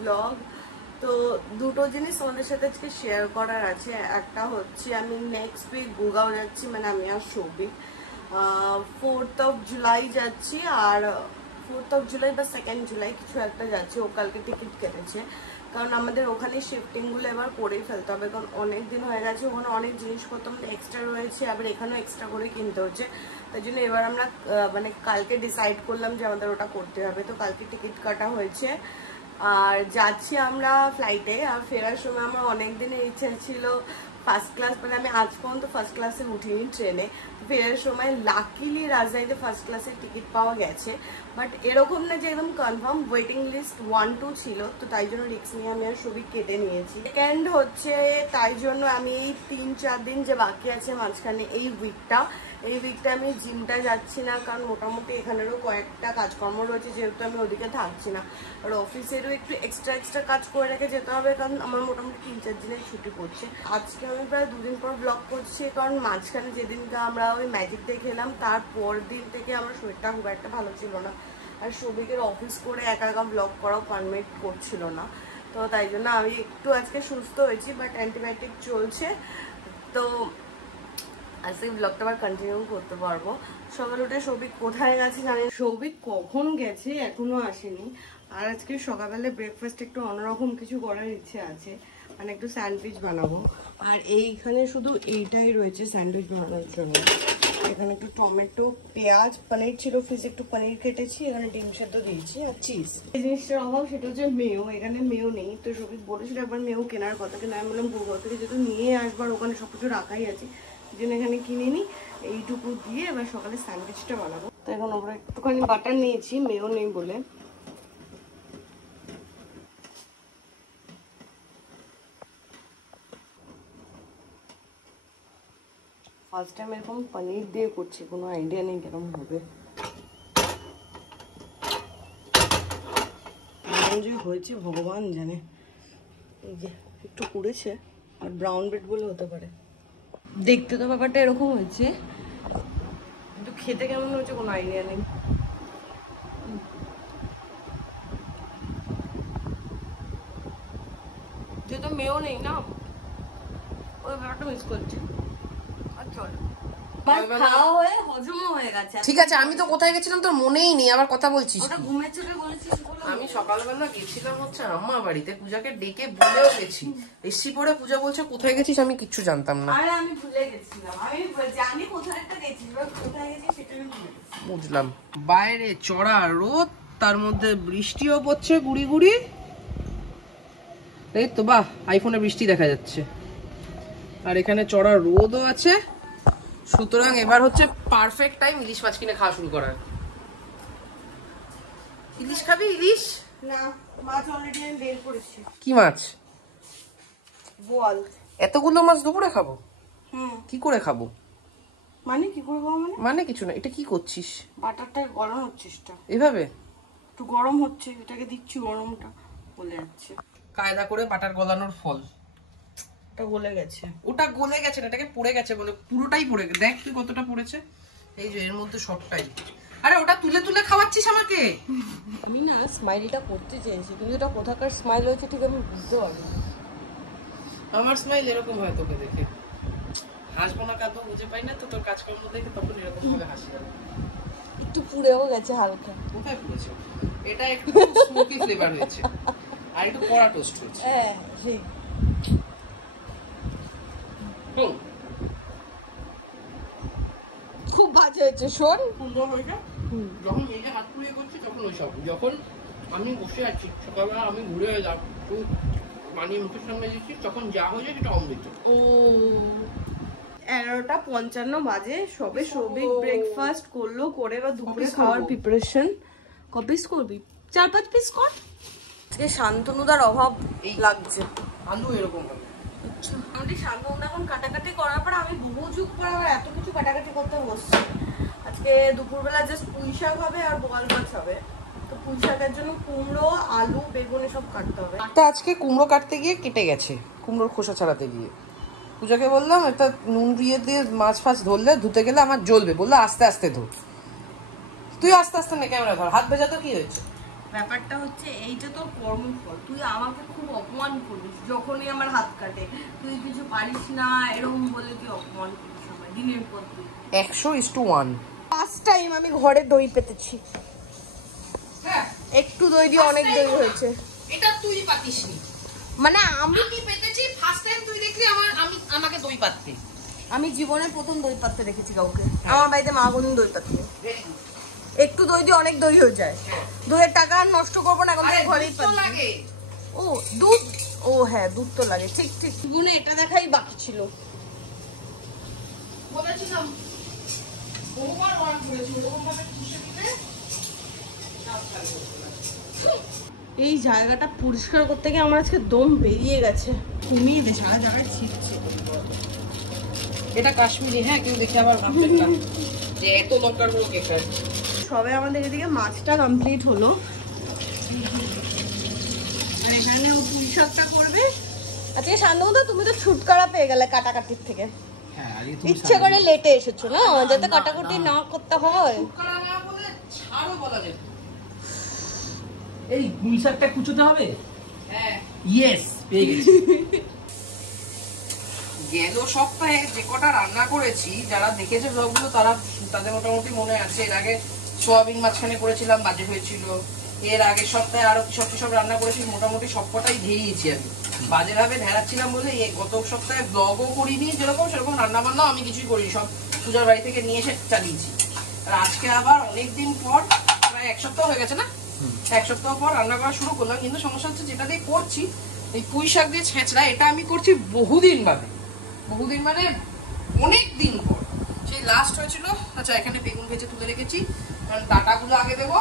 Blog. তো দুটো জিনিস তোমাদের সাথে আজকে শেয়ার করার আছে। একটা হচ্ছে আমি নেক্সট উইক গুরগাঁও যাচ্ছি, মানে আমি আর সৌভিক 4th of July যাচ্ছি, আর 4th of July বা 2nd July কিছু একটা যাচ্ছি। ও কালকে টিকিট কেটেছে, কারণ আমাদের ওখানে শিফটিংগুলো এবার করেই ফেলতে হবে, কারণ অনেক দিন হয়ে গেছে, ওখানে অনেক জিনিসপত্র আমাদের এক্সট্রা রয়েছে, আবার এখানেও এক্সট্রা করে কিনতে হচ্ছে। তাই জন্য এবার আমরা মানে কালকে ডিসাইড করলাম যে আমাদের ওটা করতে হবে। তো কালকে টিকিট কাটা হয়েছে, আর যাচ্ছি আমরা ফ্লাইটে। আর ফেরার সময় আমার অনেক দিনের ইচ্ছা ছিল ফার্স্ট ক্লাস, মানে আমি আজ পর্যন্ত ফার্স্ট ক্লাসে উঠিনি ট্রেনে। ফেরার সময় লাকিলি রাজধানীতে ফার্স্ট ক্লাসের টিকিট পাওয়া গেছে, বাট এরকম না যে একদম কনফার্ম, ওয়েটিং লিস্ট 1-2 ছিল। তো তাই জন্য রিস্ক নিয়ে আমি আর সবই কেটে নিয়েছি। সেকেন্ড হচ্ছে তাই জন্য আমি এই 3-4 দিন যে বাকি আছে মাঝখানে, এই উইকটা আমি জিমটা যাচ্ছি না, কারণ মোটামুটি এখানেরও কয়েকটা কাজকর্ম রয়েছে, যেহেতু আমি ওদিকে থাকছি না। আর অফিসেরও একটু এক্সট্রা কাজ করে রেখে যেতে হবে, কারণ আমার মোটামুটি 3-4 দিনের ছুটি পড়ছে। আজকে আমি প্রায় 2 দিন পর ব্লগ করছি, কারণ মাঝখানে যেদিনকে আমরা ওই ম্যাজিক দেখে এলাম তারপর দিন থেকে আমার শরীরটা খুব একটা ভালো ছিল না, আর সবিকের অফিস করে একা একা ব্লগ করাও পারমিট করছিল না। তো তাই জন্য আমি একটু আজকে সুস্থ হয়েছি, বাট অ্যান্টিবায়োটিক চলছে। তো আজকে ব্লগটা আবার কন্টিনিউ করতে পারবো। সকালে উঠে সৌভিক কোথায় গেছে জানি, সৌভিক কখন গেছে এখনো আসেনি। আর আজকে সকালবেলা ব্রেকফাস্ট একটু অন্যরকম কিছু করার ইচ্ছে আছে, মানে একটু স্যান্ডউইচ বানাবো। আর এইখানে শুধু এইটাই রয়েছে স্যান্ডউইচ বানানোর জন্য। এখানে একটু টমেটো, পেঁয়াজ, পনির ছিল ফ্রিজে, একটু পনির কেটেছি, এখানে ডিম সেদ্ধ দিয়েছি আর চিজ। এই জিনিসটার অভাব সেটা হচ্ছে মেও, এখানে মেও নেই। তো সৌভিক বলেছিল একবার মেও কেনার কথা, কিন্তু আমি বললাম গুরগাঁও থেকে যেহেতু নিয়ে আসবার, ওখানে সবকিছু রাখাই আছে, জন্য এখানে কিনে নিই। এইটুকু দিয়ে এবার সকালে স্যান্ডউইচটা বানাবো। তো এখন আমরা একটুখানি বাটার নিয়েছি, মেও নেই বলে। ফার্স্ট টাইম এরকম পনির দিয়ে করছি, কোনো আইডিয়া নেই কেরকম হবে। যে হয়েছে ভগবান জানে, এই যে একটু পুড়েছে, আর ব্রাউন ব্রেড বলে হতে পারে। দেখতে তো ব্যাপারটা এরকম হয়েছে, কিন্তু খেতে কেমন হয়েছে কোনো আইডিয়া নেই। যেহেতু মেও নেই না, ওই ব্যাপারটা মিস করছি। আর চল, খাওয়া হয়ে হজমও হয়ে গেছে। ঠিক আছে, আমি তো কোথায় গেছিলাম তোর মনেই নেই, আবার কথা বলছিস। ওটা ঘুমের চোখে বলেছিস। আমি সকালবেলা গেছিলাম হচ্ছে আম্মা বাড়িতে, পূজাকে ডেকে বলেও গেছি। এসি পরে পূজা বলছে কোথায় গেছিস, আমি কিচ্ছু জানতাম না। আরে আমি ভুলে গেছিলাম, আমি জানি কোথায় একটা গেছি, কোথায় গেছি সেটা আমি ভুলে গেছি। বুঝলাম। বাইরে চড়া রোদ, তার মধ্যে বৃষ্টিও পড়ছে গুড়ি গুড়ি। এই তো বাহ, আইফোনে বৃষ্টি দেখা যাচ্ছে, আর এখানে চড়া রোদও আছে। সুতরাং এবার হচ্ছে পারফেক্ট টাইম ইলিশ মাছ কিনে খাওয়া শুরু করার। ইলিশ খাবি? ইলিশ না, মাছ অলরেডি আমি বের করেছি। কি মাছ? বোয়াল। এতগুলো মাছ দুপুরে খাবো? কি করে খাবো? মানে কি করে খাবো? মানে কিছু না। এটা কি করছিস? বাটারটা গরম হচ্ছে, এভাবে একটু গরম হচ্ছে, এটাকে দিচ্ছি, গরমটা গলে যাচ্ছে। কায়দা করে বাটার গলানোর ফল। ওটা গলে গেছে। ওটা গলে গেছে না, এটাকে পড়ে গেছে বলে। পুরোটাই পড়ে গেছে, দেখ তুই কতটা পড়েছে। এই যে এর মধ্যে সবটাই। আরে ওটা তুলে তুলে খাওয়াচ্ছিস আমাকে। আমি না স্মাইলিটা করতে চেয়েছি, কিন্তু এটা কোথাকার স্মাইল হয়েছে ঠিক আমি বুঝতে পারবো না। আমার স্মাইল এরকম হয় তোকে দেখে। হাসবো না কাঁদবো বুঝে পাই না তো, তোর কাজকর্ম দেখে তখন এরকম ভাবে হাসি। একটু পুড়েও গেছে হালকা। কোথায় পুড়েছে? এটা একটু স্মোকি ফ্লেভার হয়েছে, আর একটু কড়া টোস্ট হয়েছে। হ্যাঁ ঠিক। খুব বাজে হয়েছে, শোন। সুন্দর হয়েছে। যখন মেয়েকে হাত পুড়িয়ে করছি তখন ওইসব, যখন আমি বসে আছি সকালবেলা, আমি ঘুরে এলাম, তুই পানি মুখের সঙ্গে দিচ্ছিস, তখন যা হয়েছে সেটা অমৃত। 11:55 বাজে, সবে সবিক ব্রেকফাস্ট করলো, করে বা দুপুরে খাওয়ার প্রিপারেশন। কপিস করবি? 4-5 পিস কর। আজকে শান্তনুদার অভাব লাগছে। আলু এরকম হবে। আচ্ছা, আমাদের শান্তনুদা এখন কাটাকাটি করার পর আমি বহু যুগ পর আবার এত কিছু কাটাকাটি করতে বসছি। আজকে দুপুরবেলা জাস্ট পুঁই শাক হবে আর বোয়াল মাছ হবে। তো পুঁই শাকের জন্য কুমড়ো, আলু, বেগুন এসব কাটতে হবে। তো আজকে কুমড়ো কাটতে গিয়ে কেটে গেছে, কুমড়োর খোসা ছাড়াতে গিয়ে। পূজাকে বললাম একটা নুন দিয়ে মাছ ফাছ ধরলে, ধুতে গেলে আমার জ্বলবে, বললো আস্তে আস্তে ধর। তুই আস্তে আস্তে নে, ক্যামেরা ধর, হাত ভেজা তো কি হয়েছে? ব্যাপারটা হচ্ছে এইটা তো কর্মফল, তুই আমাকে খুব অপমান করিস যখনই আমার হাত কাটে, তুই কিছু পারিস না এরকম বলে তুই অপমান করিস আমার দিনের পর দিন। 100:1। ফার্স্ট টাইম আমি ঘরে দই পেতেছি। হ্যাঁ, একটু দই দিয়ে অনেক দই হয়েছে। এটা তুই পাতিসনি, মানে আমি পেতেছি ফার্স্ট টাইম। তুই দেখলি আমাকে দই পাততে। আমি জীবনে প্রথম দই পাততে দেখেছি কাউকে। আমার বাড়িতে মা কোনদিন দই পাততে, একটু দই দিয়ে অনেক দই হয়ে যায়। দইয়ের টাকা আর নষ্ট করবো না, এখন থেকে ঘরেই পাচ্ছি। ও দুধ, ও হ্যাঁ দুধ তো লাগে, ঠিক ঠিক। গুনে এটা দেখাই বাকি ছিল। বলেছিলাম বহুবার ওয়ান করেছি, ওরকম ভাবে খুশি দিতে। এই জায়গাটা পরিষ্কার করতে গিয়ে আমার আজকে দম বেরিয়ে গেছে। কমিয়ে দে, সারা জায়গায় ছিটছে। এটা কাশ্মীরি, হ্যাঁ কেউ দেখে আবার ভাববেন না যে এত লঙ্কার গুঁড়ো কে খায়। সবে আমাদের এদিকে মাছটা কমপ্লিট হলো, আর এখানে ও পুঁই শাকটা করবে। আজকে শান্তনুদা তুমি তো ছুটকারা পেয়ে গেলে কাটাকাটির থেকে। ইচ্ছে করে লেটে এসেছো না, যাতে কাটাকুটি না করতে হয়। এই পুঁই শাকটা কুচোতে হবে। হ্যাঁ, ইয়েস, পেয়ে গেছি। গেল সপ্তাহে যে কটা রান্না করেছি, যারা দেখেছে ব্লগগুলো তাদের মোটামুটি মনে আছে। এর আগে সোয়াবিন মাঝখানে করেছিলাম, বাজে হয়েছিল। এর আগের সপ্তাহে আরো সব রান্না করেছি, মোটামুটি সবকটাই ধেয়েছি আমি। বাজে ভাবে ঢেরাচ্ছিলাম বলে গত সপ্তাহে ব্লগও করিনি, যেরকম সেরকম রান্না বান্না আমি কিছুই করিনি, সব পূজার বাড়ি থেকে নিয়ে এসে চালিয়েছি। আর আজকে আবার অনেকদিন পর, প্রায় 1 সপ্তাহ হয়ে গেছে না, 1 সপ্তাহ পর রান্না করা শুরু করলাম। কিন্তু সমস্যা হচ্ছে যেটা দিয়ে করছি, এই পুঁই শাক দিয়ে ছেঁচড়া, এটা আমি করছি বহুদিন বাদে। বহুদিন মানে অনেক দিন পর। সেই লাস্ট হয়েছিল। আচ্ছা, এখানে বেগুন ভেজে তুলে রেখেছি, কারণ ডাটাগুলো আগে দেবো।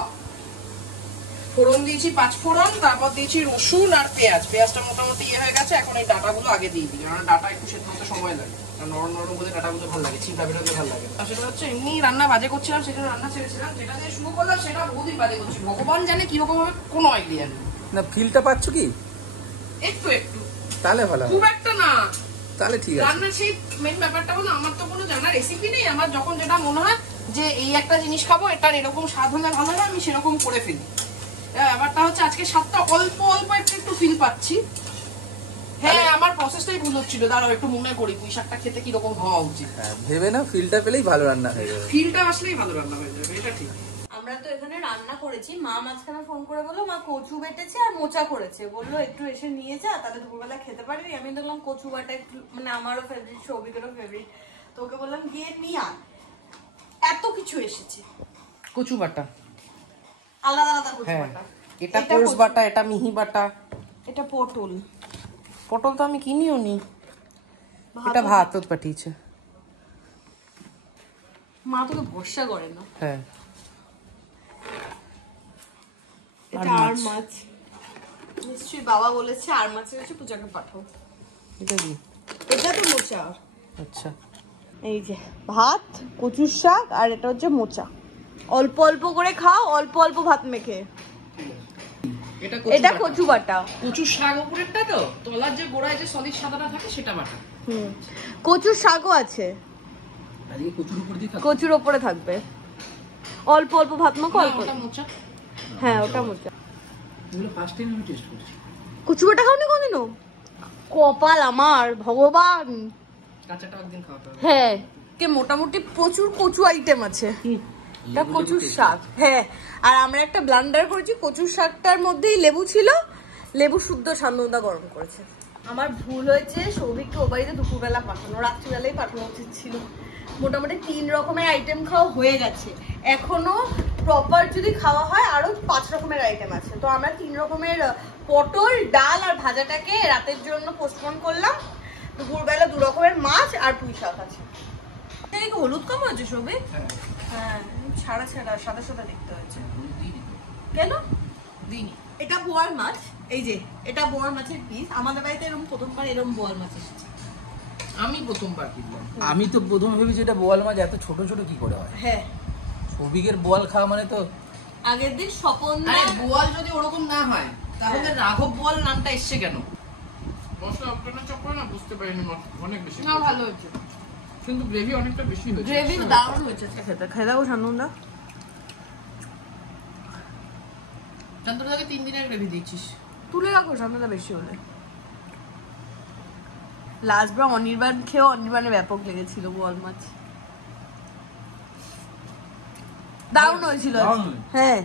ফোড়ন দিয়েছি 5 ফোড়ন, তারপর দিয়েছি রসুন আর পেঁয়াজ। পেঁয়াজটা মোটামুটি ইয়ে হয়ে গেছে, এখন এই ডাটাগুলো আগে দিয়ে দিই, কারণ ডাটা একটু সেদ্ধ হতে সময় লাগে। কারণ নরম নরম বলে ডাটাগুলো ভালো লাগে, চিপড়া বেরোতে ভালো লাগে। আর সেটা হচ্ছে এমনি রান্না বাজে করছিলাম, সেটা রান্না ছেড়েছিলাম। যেটা দিয়ে শুরু করলাম সেটা বহুদিন বাজে করছি, ভগবান জানে কিরকম হবে, কোনো আইডিয়া নেই। না ফিলটা পাচ্ছ কি? একটু একটু, তাহলে ভালো, খুব একটা না। তাহলে ঠিক আছে। রান্নার সেই মেন ব্যাপারটা হলো, আমার তো কোনো জানা রেসিপি নেই। আমার যখন যেটা মনে হয় যে এই একটা জিনিস খাবো, এটার এরকম স্বাদ হলে ভালো হয়, আমি সেরকম করে ফেলি। ব্যাপারটা হচ্ছে আজকে স্বাদটা অল্প অল্প একটু ফিল পাচ্ছি। হ্যাঁ, আমার প্রসেসটাই ভুল হচ্ছিল। দাঁড়াও একটু মনে করি পুঁই শাকটা খেতে কিরকম হওয়া উচিত। ভেবে না, ফিলটা পেলেই ভালো রান্না হয়ে যাবে। ফিলটা আসলেই ভালো রান্না হয়ে যাবে, এটা ঠিক। আমরা তো এখানে রান্না করেছি, মা মাঝখানে ফোন করে বললো মা কচু বেটেছে আর মোচা করেছে, বললো একটু এসে নিয়ে যা, তাহলে দুপুরবেলা খেতে পারবি। আমি দেখলাম কচু বাটা একটু, মানে আমারও ফেভারিট, সৌভিকেরও ফেভারিট, তো ওকে বললাম গিয়ে নিয়ে আন। এত কিছু এসেছে, কচু বাটা আলাদা আলাদা কচু হ্যাঁ, বাটা। এটা কোষ বাটা, এটা মিহি বাটা, এটা পটল। পটল তো আমি কিনিও নি, এটা ভাত পাঠিয়েছে মা, তোকে ভরসা করে না। হ্যাঁ, এটা আর মাছ, নিশ্চয়ই বাবা বলেছে আর মাছ এসে পূজাকে পাঠাও। এটা কি? এটা তো মোচা। আচ্ছা, এই যে ভাত, কচুর শাক, আর এটা হচ্ছে মোচা। অল্প অল্প করে খাও, অল্প অল্প ভাত মেখে। এটা কচু বাটা, কচু শাক উপরেরটা, তো তলার যে গোড়ায় যে সলিড সাদাটা থাকে সেটা বাটা। কচুর শাকও আছে, আজকে কচুর উপর দিয়ে কচুর ওপরে থাকবে। অল্প অল্প ভাত মাখো, অল্প। ওটা মোচা। হ্যাঁ, ওটা মোচা। এগুলো ফার্স্ট টাইম আমি টেস্ট করছি। কচু বাটা খাওনি কোনদিনও? কপাল আমার, ভগবান। কাঁচাটা একদিন খাওয়াতে হবে। হ্যাঁ, কে মোটামুটি প্রচুর কচু আইটেম আছে। এটা কচুর শাক, হ্যাঁ। আর আমরা একটা ব্লান্ডার করেছি, কচুর শাকটার মধ্যেই লেবু ছিল, লেবু শুদ্ধ শান্তনুদা গরম করেছে। আমার ভুল হয়েছে, সৌভিককে ও বাড়িতে দুপুরবেলা পাঠানো, রাত্রিবেলায় পাঠানো উচিত ছিল। মোটামুটি 3 রকমের আইটেম খাওয়া হয়ে গেছে, এখনো প্রপার যদি খাওয়া হয় আরো 5 রকমের আইটেম আছে। তো আমরা 3 রকমের পটল, ডাল আর ভাজাটাকে রাতের জন্য পোস্টপোন করলাম। দুপুরবেলা 2 রকমের মাছ আর পুঁই শাক আছে। হলুদ কম হয়েছে সৌভিক? হ্যাঁ, ছাড়া ছাড়া সাদা সাদা দেখতে হয়েছে। কেন দিইনি? এটা বোয়াল মাছ, এই যে এটা বোয়াল মাছের পিস। আমাদের বাড়িতে এরকম প্রথমবার এরকম বোয়াল মাছ এসেছে। আমি প্রথমবার কিনলাম। আমি তো প্রথমে ভেবেছি এটা বোয়াল মাছ এত ছোট ছোট কি করে হয়। হ্যাঁ, সৌভিকের বোয়াল খাওয়া মানে তো আগের দিন স্বপন, আরে বোয়াল যদি ওরকম না হয় তাহলে রাঘব বোয়াল নামটা এসছে কেন? মশলা আপনারা চক্কর না, বুঝতে পারিনি অনেক বেশি। না, ভালো হয়েছে, কিন্তু গ্রেভি অনেকটা বেশি হয়েছে। গ্রেভি দারুণ হয়েছে খেতে। খেয়ে দাও শান্তনুদা। শান্তদাকে 3 দিনের গ্রেভি দিচ্ছিস। তুলে রাখো সামনেটা বেশি হলে। লাস্ট বার অনির্বাণ খেয়েও অনির্বাণের ব্যাপক লেগেছিল বোয়াল মাছ। দারুণ হয়েছিল। হ্যাঁ,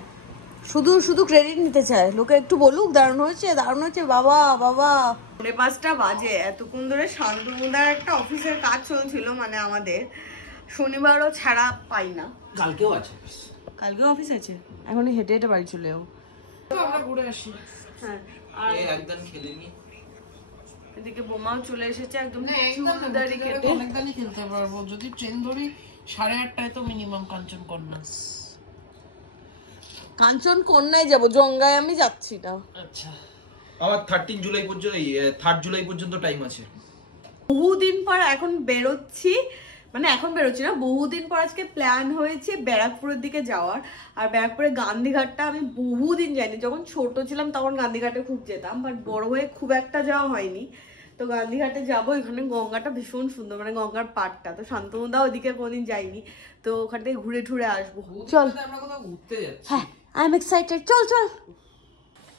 শুধু শুধু ক্রেডিট নিতে চায়, লোকে একটু বলুক দারুণ হয়েছে দারুণ হয়েছে। বাবা বাবা 5:30 বাজে, এতক্ষণ ধরে শান্তনুদার একটা অফিসের কাজ চলছিল, মানে আমাদের শনিবারও ছাড়া পাই না। কালকেও আছে, কালকেও অফিস আছে, এখন হেঁটে হেঁটে বাড়ি চলে যাবো। আমরা ঘুরে আসি। হ্যাঁ, আর একদম খেলে নি। এদিকে বোমাও চলে এসেছে, একদম চুলদারি কেটে অনেকদানি খেলতে পারবো যদি ট্রেন ধরি। 8:30টায় তো মিনিমাম কাঞ্চনকন্যা। কাঞ্চনকন্যায় যাবো, জঙ্গায় আমি যাচ্ছি না। আচ্ছা, আমার 13 জুলাই পর্যন্ত 3 জুলাই পর্যন্ত টাইম আছে। বহুদিন পর এখন বেরোচ্ছি, মানে এখন বেরোচ্ছি না, বহুদিন পর আজকে প্ল্যান হয়েছে ব্যারাকপুরের দিকে যাওয়ার। আর ব্যারাকপুরের গান্ধীঘাটটা আমি বহুদিন যাইনি, যখন ছোট ছিলাম তখন গান্ধীঘাটে খুব যেতাম, বাট বড় হয়ে খুব একটা যাওয়া হয়নি। তো গান্ধীঘাটে যাবো, এখানে গঙ্গাটা ভীষণ সুন্দর, মানে গঙ্গার পাড়টা। তো শান্তনুদা ওদিকে কোনদিন যাইনি, তো ওখান থেকে ঘুরে ঠুরে আসবো। চল, আমরা কোথাও ঘুরতে যাচ্ছি। হ্যাঁ আই এম এক্সাইটেড, চল চল।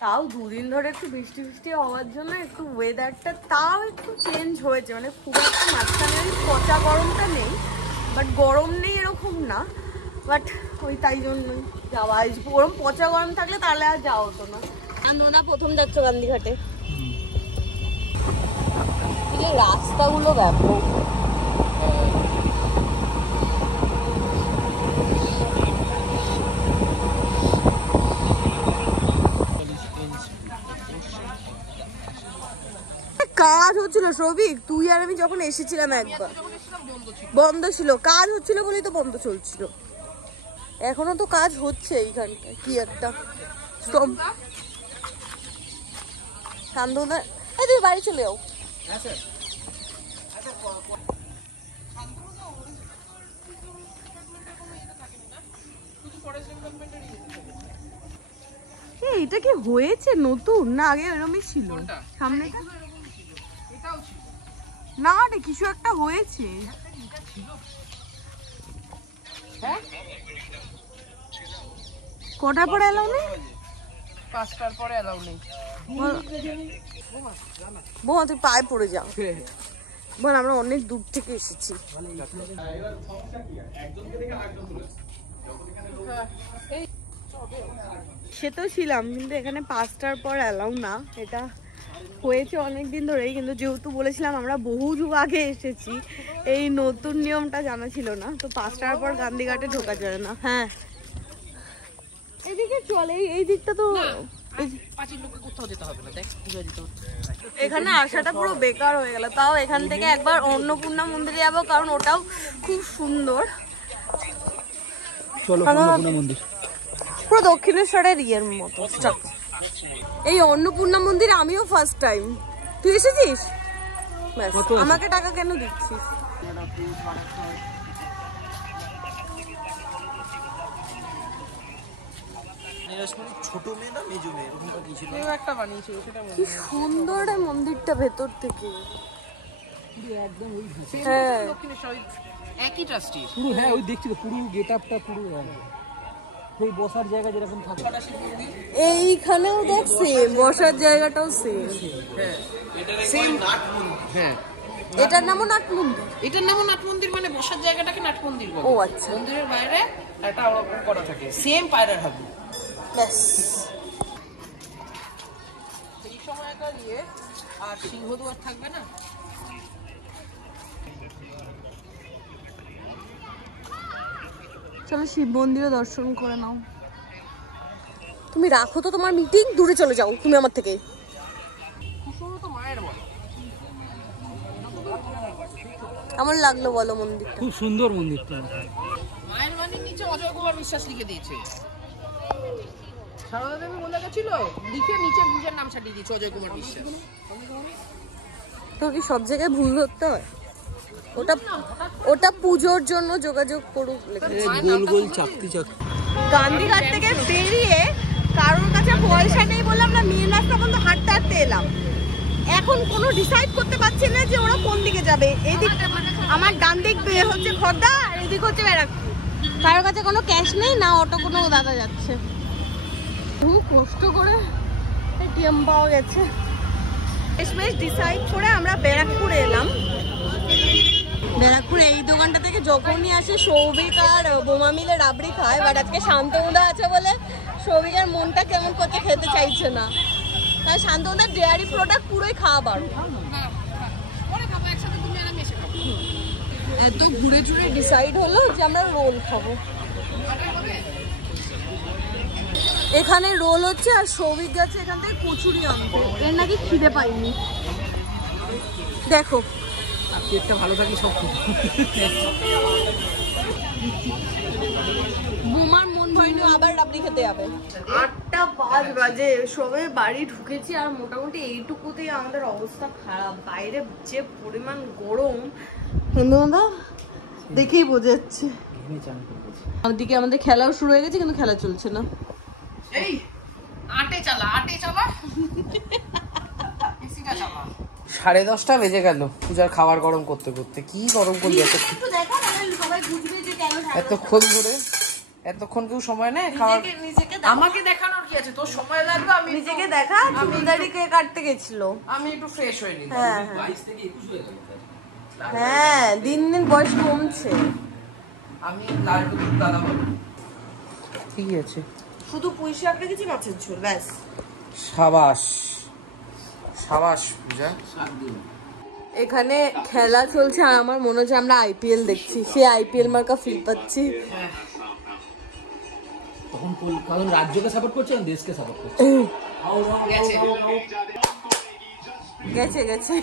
তাও দুদিন ধরে একটু বৃষ্টি বৃষ্টি হওয়ার জন্য একটু ওয়েদারটা তাও একটু চেঞ্জ হয়েছে, মানে খুব একটা মাঝখানে পচা গরমটা নেই, বাট গরম নেই এরকম না, বাট ওই তাই জন্যই যাওয়া আসবো। গরম পচা গরম থাকলে তাহলে আর যাওয়া হতো না। না প্রথম যাচ্ছ গান্ধীঘাটে, রাস্তাগুলো ব্যাপক। কাজ হচ্ছিল সৌভিক, তুই আর আমি যখন এসেছিলাম একবার বন্ধ ছিল, কাজ হচ্ছিল বলেই তো বন্ধ চলছিল। এখনো তো কাজ হচ্ছে এইখানটা, কি একটা শান্তনা। এই তুই বাড়ি চলে যাও। এটা কি হয়েছে নতুন, না আগে এরকমই ছিল সামনেটা? না রে, কিছু একটা হয়েছে। কটার পরে এলাও নেই? 5টার পরে এলাও নেই। বৌমা তুই পায়ে পড়ে যাও, বল আমরা অনেক দূর থেকে এসেছি। সে তো ছিলাম, কিন্তু এখানে 5টার পর এলাও না, এটা হয়েছে অনেকদিন ধরেই, কিন্তু যেহেতু বলেছিলাম আমরা বহু যুগ আগে এসেছি, এই নতুন নিয়মটা জানা ছিল না, তো 5টার পর গান্ধীঘাটে ঢোকা যায় না। হ্যাঁ এদিকে চলে, এই দিকটা তো এখানে আসাটা পুরো বেকার হয়ে গেল। তাও এখান থেকে একবার অন্নপূর্ণা মন্দিরে যাবো, কারণ ওটাও খুব সুন্দর। মন্দির পুরো দক্ষিণেশ্বরের ইয়ের মতো। এই অন্নপূর্ণা মন্দির আমিও ফার্স্ট টাইম। তুই এসেছিস? আমাকে টাকা কেন দিচ্ছিস? ছোট মেয়ে না মেজো মেয়ে এরকমটা কি ছিল, একটা বানিয়েছে সেটা। কি সুন্দর মন্দিরটা ভেতর থেকে, একদম ওই হ্যাঁ একই ট্রাস্টি পুরো। হ্যাঁ ওই দেখছি তো পুরো গেটআপটা পুরো, এই বসার জায়গা যেরকম থাকে এইখানেও দেখ সেম, বসার জায়গাটাও সেম। হ্যাঁ সেম নাট মন্দির। হ্যাঁ এটার নামও নাট মন্দির। এটার নামও নাট মন্দির, মানে বসার জায়গাটাকে নাট মন্দির বলে। ও আচ্ছা, মন্দিরের বাইরে একটা ওরকম করা থাকে, সেম পায়রার হাবু। ব্যাস এই সময়কার ইয়ে আর সিংহদুয়ার থাকবে না। চলো শিব মন্দিরও দর্শন করে নাও। তুমি রাখো তো তোমার মিটিং, দূরে চলে যাও তুমি আমার থেকে। তো মায়ের বল, কেমন লাগলো বলো মন্দিরটা? খুব সুন্দর মন্দিরটা। মায়ের বাড়ির নিচে অজয় কুমার বিশ্বাস লিখে দিয়েছে। সারদা দেবী বলে গেছিল, লিখে নিচে পূজার নাম ছাড়িয়ে দিয়েছে অজয় কুমার বিশ্বাস। তো কি সব জায়গায় ভুল ধরতে হয়? ওটা পুজোর জন্য যোগাযোগ করুক। গোল গোল চাকতি চাকতি। গান্ধীঘাট থেকে বেরিয়ে কারোর কাছে পয়সা নেই বলে আমরা মেন রাস্তা পর্যন্ত হাঁটতে হাঁটতে এলাম। এখন কোনো ডিসাইড করতে পারছি না যে ওরা কোন দিকে যাবে। এদিক আমার ডান দিক হচ্ছে খর্দা, আর এদিক হচ্ছে ব্যারাকপুর। কারোর কাছে কোনো ক্যাশ নেই না, অটো কোনো দাদা যাচ্ছে। খুব কষ্ট করে এটিএম পাওয়া গেছে। শেষমেশ ডিসাইড করে আমরা ব্যারাকপুরে এলাম। ব্যারাকপুরে এই দোকানটা থেকে যখনই আসে সৌভিক আর বোমা মিলে রাবড়ি খায়, বাট আজকে শান্তনুদা আছে বলে সৌভিকের মনটা কেমন করতে খেতে চাইছে না। তাই শান্তনুদার ডেয়ারি প্রোডাক্ট পুরোই খাওয়া বারো। এত ঘুরে ঘুরে ডিসাইড হলো যে আমরা রোল খাবো। এখানে রোল হচ্ছে আর সৌভিক গেছে এখান থেকে কচুরি আনতে, এর নাকি খিদে পাইনি। দেখো পেটটা ভালো থাকে সব। বুমার মন ভরিনি, আবার রাবড়ি খেতে যাবে। 8টা বাজে সবে বাড়ি ঢুকেছি আর মোটামুটি এইটুকুতেই আমাদের অবস্থা খারাপ। বাইরে যে পরিমাণ গরম দেখেই বোঝা যাচ্ছে। ওদিকে আমাদের খেলাও শুরু হয়ে গেছে কিন্তু খেলা চলছে না। এই আটে চালা 10:30 বেজে গেল পূজার খাবার গরম করতে করতে। কি গরম করলি এতক্ষণ ধরে? এতক্ষণ কেউ সময় নেয় খাবার? আমাকে দেখানোর কি আছে, তোর সময় লাগবে। আমি নিজেকে দেখা, চুলদারি কে কাটতে গেছিল, আমি একটু ফ্রেশ হয়ে নি। হ্যাঁ দিন দিন বয়স কমছে। আমি লাড্ডু দাদা বলো ঠিকই আছে। শুধু পুঁই শাক রেখেছি, মাছের ঝোল, ব্যাস। সাবাস সাবাস পূজা। এখানে খেলা চলছে আর আমার মনে হচ্ছে আমরা আইপিএল দেখছি। সে আইপিএল মার্কা ফিল পাচ্ছি। তখন কারণ রাজ্যকে সাপোর্ট করছে আর দেশকে সাপোর্ট করছে। গেছে গেছে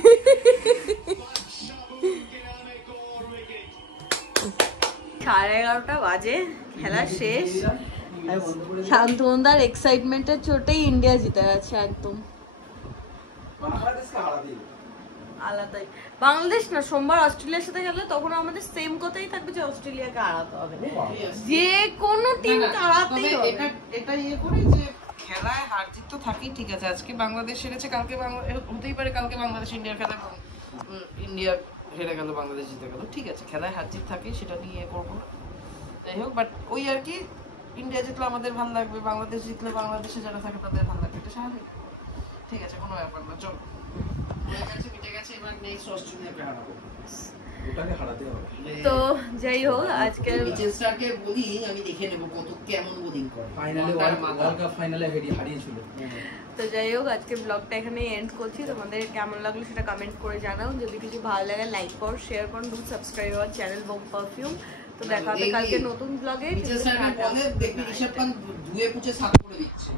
11:30 বাজে, খেলা শেষ। শান্তনুদার এক্সাইটমেন্টের চোটেই ইন্ডিয়া জিতে গেছে একদম আলাদাই। বাংলাদেশ না, সোমবার অস্ট্রেলিয়ার সাথে খেলে তখন আমাদের সেম কথাই থাকবে যে অস্ট্রেলিয়াকে হারাতে হবে, যে কোনো টিম হারাতেই হবে। এটা ইয়ে করি যে খেলায় হার জিত তো থাকেই, ঠিক আছে। আজকে বাংলাদেশ হেরেছে, কালকে হতেই পারে কালকে বাংলাদেশ ইন্ডিয়ার খেলা ইন্ডিয়া হেরে গেল, বাংলাদেশ জিতে গেল, ঠিক আছে। খেলায় হার জিত থাকে, সেটা নিয়ে করবো না, যাই হোক। বাট ওই আর কি, ইন্ডিয়া জিতলে আমাদের ভালো লাগবে, বাংলাদেশ জিতলে বাংলাদেশে যারা থাকে তাদের ভালো লাগবে, এটা স্বাভাবিক, ঠিক আছে, কোনো ব্যাপার না। চল মিটে গেছে, এবার নেক্সট অস্ট্রেলিয়াকে হারাবো, ওটাকে হারাতে হবে। তো যাই হোক আজকে মিচেলস্টারকে বলি আমি দেখে নেব কত কেমন বোলিং করে। ফাইনালে ওয়ার্ল্ড কাপ ফাইনালে হারিয়েছিল। তো যাই হোক আজকে ব্লগটা এখানে এন্ড করছি। তোমাদের কেমন লাগলো সেটা কমেন্ট করে জানাও। যদি কিছু ভালো লাগে লাইক করো, শেয়ার করো, do subscribe our channel bomb perfume. তো দেখা হবে কালকে নতুন ব্লগে। মিচেলস্টারকে বলে দেখবি ঋষভ পান্ত ধুয়ে পুছে সাফ করে দিচ্ছে।